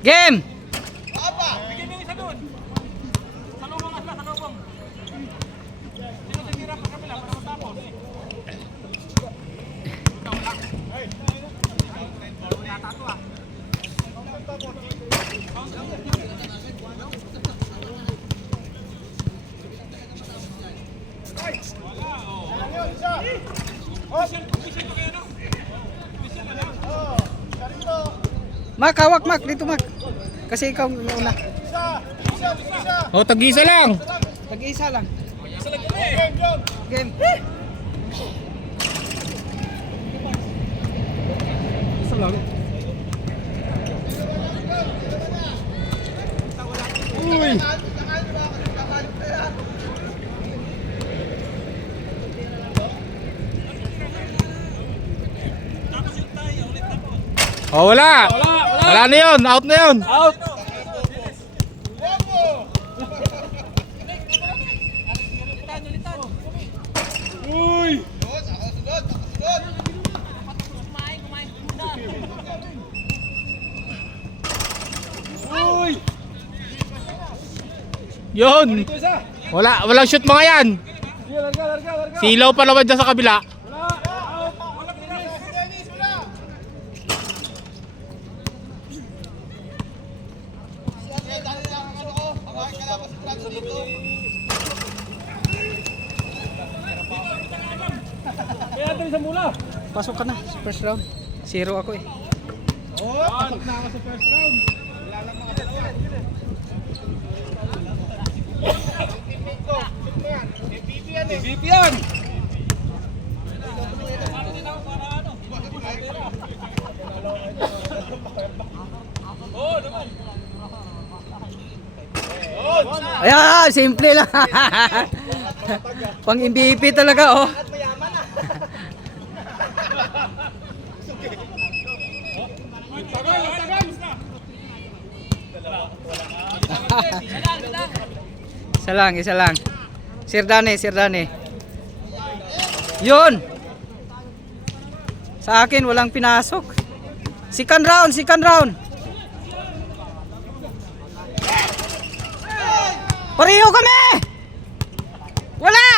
Game! Bigyan mo yung isa doon. Sa lubong at sa lubong. Sino titira pa kabila para matapos? Mak, hawak Mak, dito Mak. Kasi ikaw una. Oh, tag-isa lang. Tag-isa lang. Game. Isa lang. Uy. Oh, wala. Wala na yun. Out na yun. Out! Uy. Uy. Yun. Walang shoot mga yan. Silaw pa naman dyan sa kabila. Kaya ito isang mula. Pasok ka na sa first round. 0 ako eh. Pasok na ako sa first round. Wala lang mga dalawa. MVP yan! Ayan, simple lang. Pang MVP talaga oh. Isa lang. Sirdane. Yun. Sa akin walang pinasok. Second round. Pareho kami! Wala!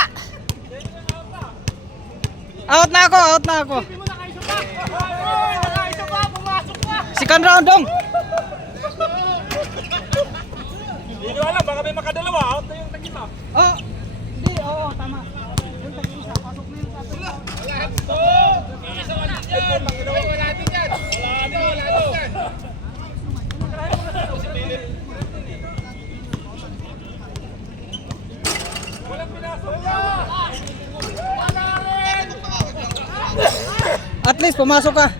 Out na ako. Second round dong. Hindi nyo alam, baka may makadalawa. Out na yung tagima. Oh, hindi, oo, tama. Yung tag-isa, pasok na yung tatlo. Wala din yan. Walang pinasok. At least pumasok ka.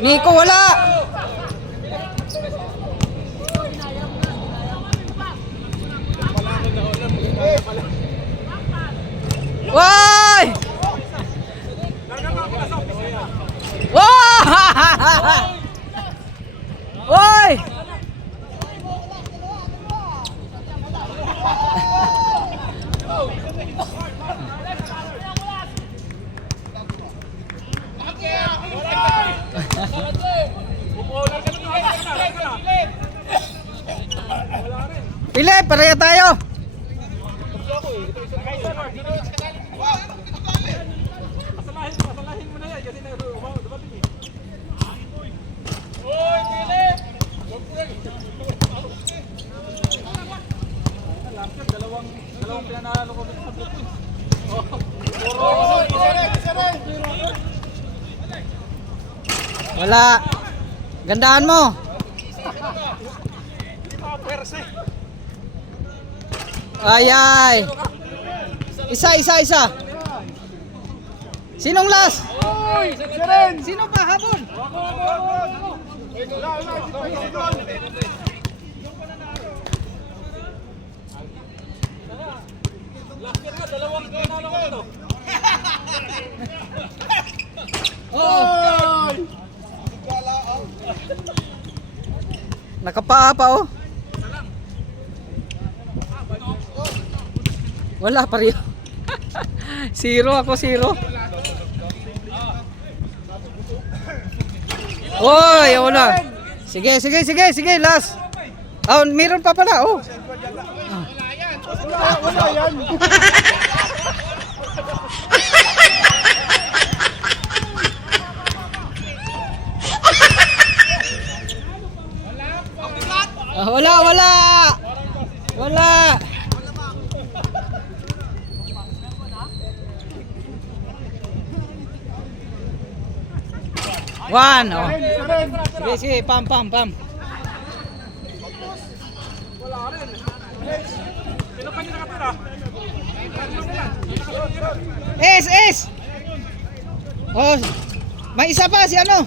Nico, wala! Woy! Woy! Pili, pareha tayo. Pasalahin mo na yan kasi dumating eh. Oy, Philip! Dalawang pinanalo ko sa grupo. Wala. Gandaan mo. Ay. Isa. Sinong last? Sino pa habol? Last year nga, dalawang pinanalo ko ito. Oh. Nakapaa pa oh. Wala pa rin. 0 ako 0. Oy, wala. Sige, sige, sige, sige, last. Oh, meron pa pala. Oh. Wala yan. Wala, wala. Wala. One. Oh. Sige, sige, pam, pam, pam. Sino pa niya nakatira? Es. Oh, may isa pa si ano?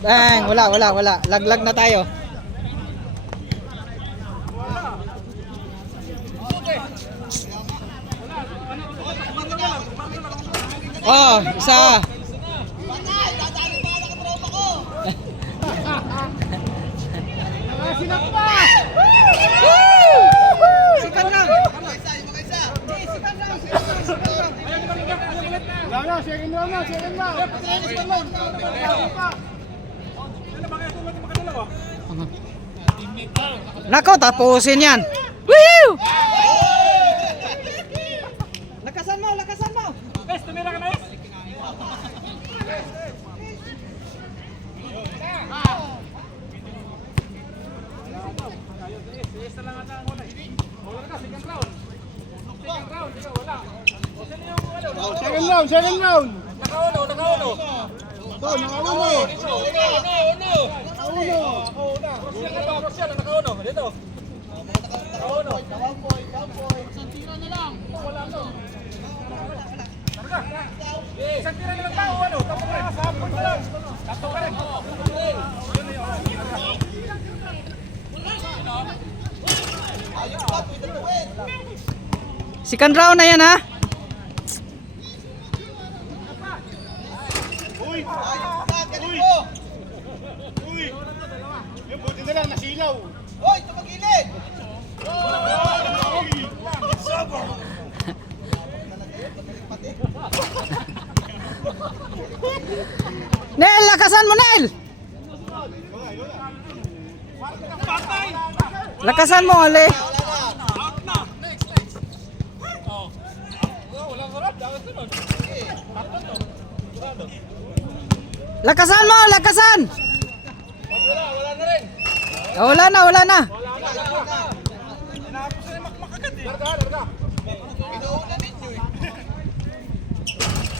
Bang, wala. Laglag na tayo. Oh, isa. Sikat lang. Second round na. Nako, tapusin yan. Woo! Lakasan mo. Guys, tumira ka na, guys. Second round. Nakauno. To, nakauno. Rosyan, nakauno. Dito. Nakauno. Isang tira na lang tao, ano? Tapos ka rin. Sapon ka lang. Tapos ka rin. Second round na yan ha. Yung buti na lang, nasilaw. Nel, lakasan mo Nel. Lakasan mo Ali. Lakasan mo, lakasan. Wala na.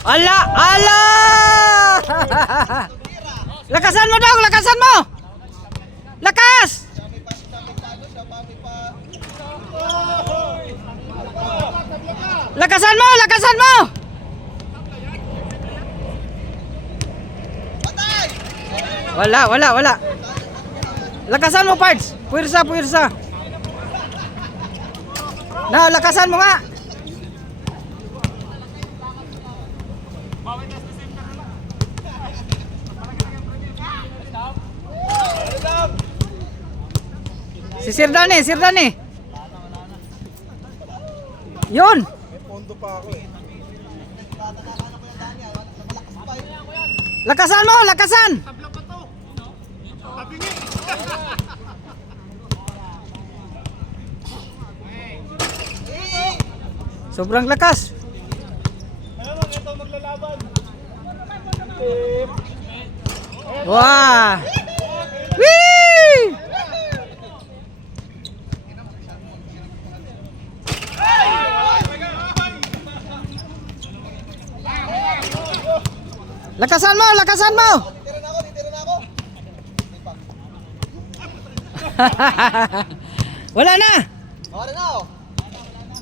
Ala! Lakasan mo daw, lakasan mo! Lakas! Lakasan mo! Wala. Lakasan mo, parts. Puwersa. Na, lakasan mo nga. Si Sir Dani. Yun. Lakasan. Sobrang lakas. Ito maglalaban. Wah. Wee! Lakasan mo. Titira na ako. Wala na. Okay na ako.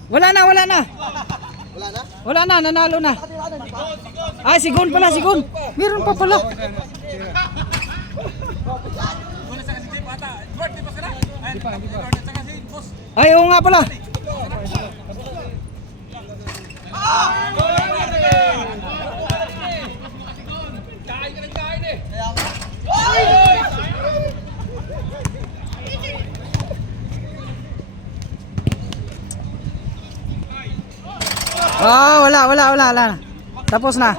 Wala na. Wala na, nanalo na. Ay, sigon pala. Meron pa pala. Ay, oo nga pala. wala. Tapos na.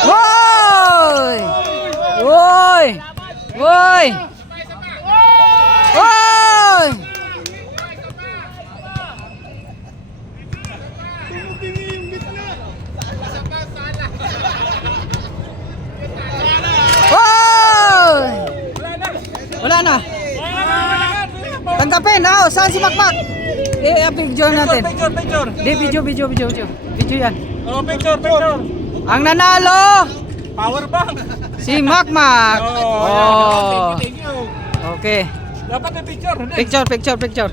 Woy! Woy! Woy! Woy! Woy! Wala na. Tanggapin. Saan si Makmak? Picture natin. Picture. Di, video. Video yan. Oh, picture. Ang nanalo, Power bank. si Makmak. Oh. Thank you. Okay. Dapat may picture. Hindi. Picture.